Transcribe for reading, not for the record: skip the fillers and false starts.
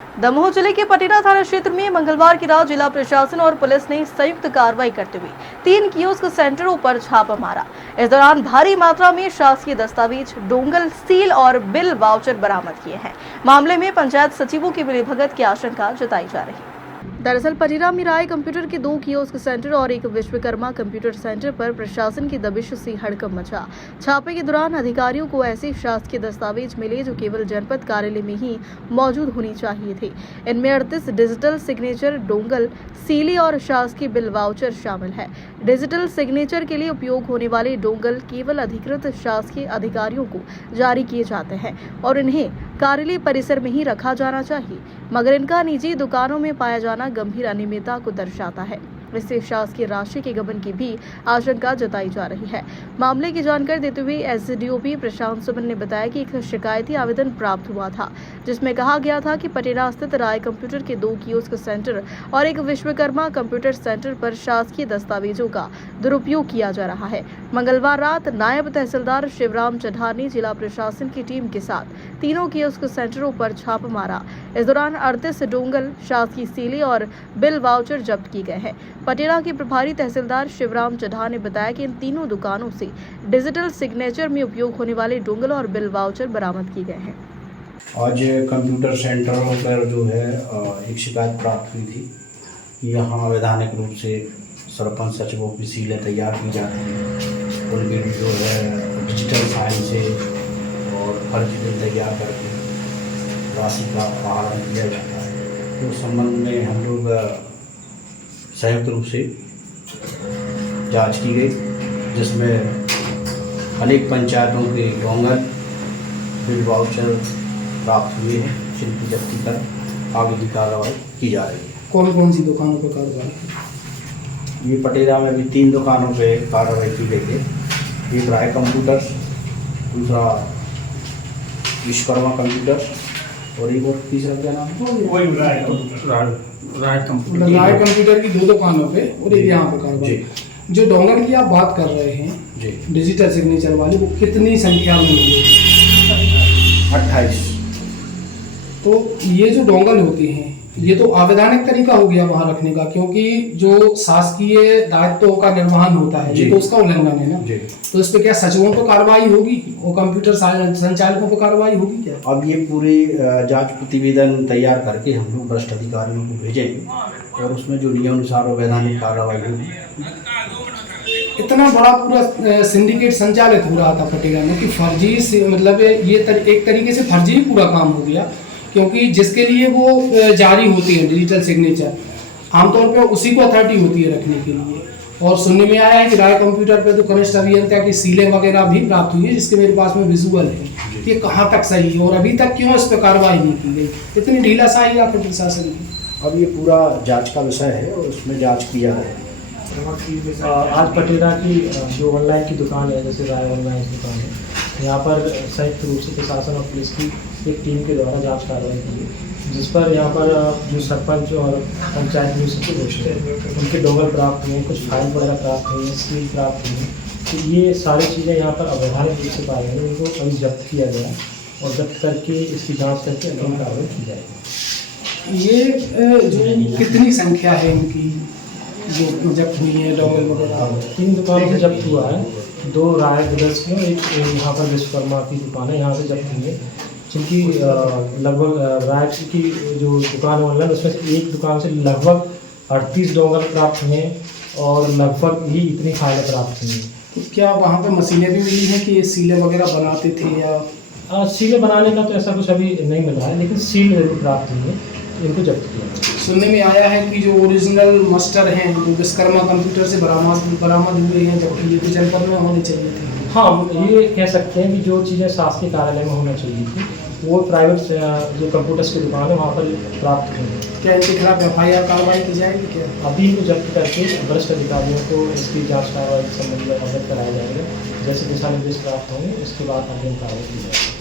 दमोह जिले के पटेरा थाना क्षेत्र में मंगलवार की रात जिला प्रशासन और पुलिस ने संयुक्त कार्रवाई करते हुए 3 कियोस्क सेंटरों पर छापा मारा। इस दौरान भारी मात्रा में शासकीय दस्तावेज, डोंगल, सील और बिल वाउचर बरामद किए हैं। मामले में पंचायत सचिवों की मिलीभगत की आशंका जताई जा रही है। दरअसल पटेरा में राय कंप्यूटर के 2 कियोस्क सेंटर और एक विश्वकर्मा कंप्यूटर सेंटर पर प्रशासन की दबिश से हड़कंप मचा। छापे के दौरान अधिकारियों को ऐसे शासकीय दस्तावेज मिले जो केवल जनपद कार्यालय में ही मौजूद होनी चाहिए थे। इनमें 38 डिजिटल सिग्नेचर, डोंगल, सीली और शासकीय बिल वाउचर शामिल है। डिजिटल सिग्नेचर के लिए उपयोग होने वाले डोंगल केवल अधिकृत शासकीय अधिकारियों को जारी किए जाते हैं और इन्हें कार्यालय परिसर में ही रखा जाना चाहिए, मगर इनका निजी दुकानों में पाया जाना गंभीर अनियमितता को दर्शाता है। इससे शासकीय राशि के गबन की भी आशंका जताई जा रही है। मामले की जानकारी देते हुए एसडीओपी प्रशांत सुमन ने बताया कि एक शिकायती आवेदन प्राप्त हुआ था जिसमें कहा गया था कि पटेरा स्थित राय कंप्यूटर के 2 कियोस्क सेंटर और एक विश्वकर्मा कंप्यूटर सेंटर पर शासकीय दस्तावेजों का दुरुपयोग किया जा रहा है। मंगलवार रात नायब तहसीलदार शिवराम चढ़ा ने जिला प्रशासन की टीम के साथ तीनों कियोस्क सेंटरों पर छापा मारा। इस दौरान 38 डोंगल, शासकीय सीले और बिल वाउचर जब्त किए गए हैं। पटेरा के प्रभारी तहसीलदार शिवराम चढ़ा ने बताया कि इन तीनों दुकानों से डिजिटल सिग्नेचर में उपयोग होने वाले डोंगल और बिल वाउचर बरामद किए गए हैं। आज कंप्यूटर सेंटरों पर जो है एक शिकायत प्राप्त हुई थी कि यहाँ अवैधानिक रूप से सरपंच सचिवों की सीलें तैयार की जाती हैं, उनकी जो है डिजिटल फाइल से और फर्जी बिल तैयार करके राशि का आहरण किया जाता है। तो उस संबंध में हम लोग संयुक्त रूप से जांच की गई, जिसमें अनेक पंचायतों के डोंगल, बिल वाउचर प्राप्त हुए हैं, जिनकी जब्ती कर आगे की कार्रवाई की जा रही है। कौन कौन सी दुकानों पर कार्रवाई? ये पटेरा में भी 3 दुकानों पे कार्रवाई की गई है। एक राय कंप्यूटर्स, दूसरा विश्वकर्मा कंप्यूटर्स और एक और तीसरा क्या नाम है? राय कंप्यूटर की 2 दुकानों पे और एक यहाँ पे कार्रवाई। जो डोंगल की आप बात कर रहे हैं जी, डिजिटल सिग्नेचर वाली, वो कितनी संख्या में मिली? 28। तो ये जो डोंगल होती हैं, ये तो अवैधानिक तरीका हो गया वहाँ रखने का, क्योंकि जो शासकीय दायित्वों का निर्वहन होता है ये तो उसका उल्लंघन है ना। तो इस पे क्या सचिवों पर कार्रवाई होगी और कंप्यूटर संचालकों पर कार्रवाई होगी क्या? अब ये पूरी जांच प्रतिवेदन तैयार करके हम लोग भ्रष्ट अधिकारियों को भेजेंगे और उसमें जो नियमानुसार वैधानिक कार्रवाई होगी। इतना बड़ा पूरा सिंडिकेट संचालित हो रहा था पटेरा में कि फर्जी से मतलब ये एक तरीके से फर्जी ही पूरा काम हो गया, क्योंकि जिसके लिए वो जारी होती है डिजिटल सिग्नेचर, आमतौर पर उसी को अथॉरिटी होती है रखने के लिए। और सुनने में आया है कि राय कंप्यूटर पे तो कनिष्ठ अभियंता की सीलें वगैरह भी प्राप्त हुई है, जिसके मेरे पास में विजुअल है कि कहाँ तक सही है और अभी तक क्यों इस पर कार्रवाई नहीं की गई, इतनी ढीलाशाही आखिर प्रशासन की। अब ये पूरा जांच का विषय है और उसमें जांच किया है। आज पटेरा की जो ऑनलाइन की दुकान है, जैसे राय ऑनलाइन दुकान है, यहाँ पर संयुक्त रूप से प्रशासन और पुलिस की एक टीम के द्वारा जांच कार्रवाई की गई, जिस पर यहाँ पर जो सरपंच और पंचायत में सचिव उनके डोंगल प्राप्त हुए, कुछ फाइल वगैरह प्राप्त हुई हैं, सील प्राप्त हुई हैं। तो ये सारी चीज़ें यहाँ पर अवैधानिक रूप से पाई गई, उनको अभी जब्त किया गया और जब्त करके इसकी जाँच करके अग्रिम कार्रवाई की जाएगी। ये जो कितनी संख्या है इनकी जो जब्त हुई है डोंगल वगैरह? 3 दुकानों से जब्त हुआ है, 2 राय ब्रदर्स की और एक यहाँ पर विश्वकर्मा की दुकान है, यहाँ से जब्त हुई है, जिनकी लगभग राय की जो दुकान ऑनलाइन उसमें से एक दुकान से लगभग 38 डोंगल प्राप्त हुए हैं और लगभग ही इतनी फाइलें प्राप्त हुई हैं। तो क्या वहाँ पे मशीनें भी मिली हैं कि ये सीलें वगैरह बनाते थे या? सीलें बनाने का तो ऐसा कुछ अभी नहीं मिला है, लेकिन सील जरूर प्राप्त हुई है, इनको जब्त किया। सुनने में आया है कि जो ओरिजिनल मास्टर हैं वो विश्वकर्मा कंप्यूटर से बरामद हुए हैं, जबकि ये तो जनपद में होने चाहिए थे। हाँ, ये कह सकते हैं कि जो चीज़ें शासकीय कार्यालय में होना चाहिए थी वो प्राइवेट जो कंप्यूटर्स की दुकान है वहाँ पर प्राप्त हुई है। क्या इनके खिलाफ FIR कार्रवाई की जाएगी क्या? अभी इनको जब्त करके वरिष्ठ अधिकारियों को इसकी जांच कार्रवाई के संबंध में अवगत कराया जाएगा। जैसे दिशा निर्देश प्राप्त होंगे उसके बाद अग्रिम कार्रवाई की जाएगी।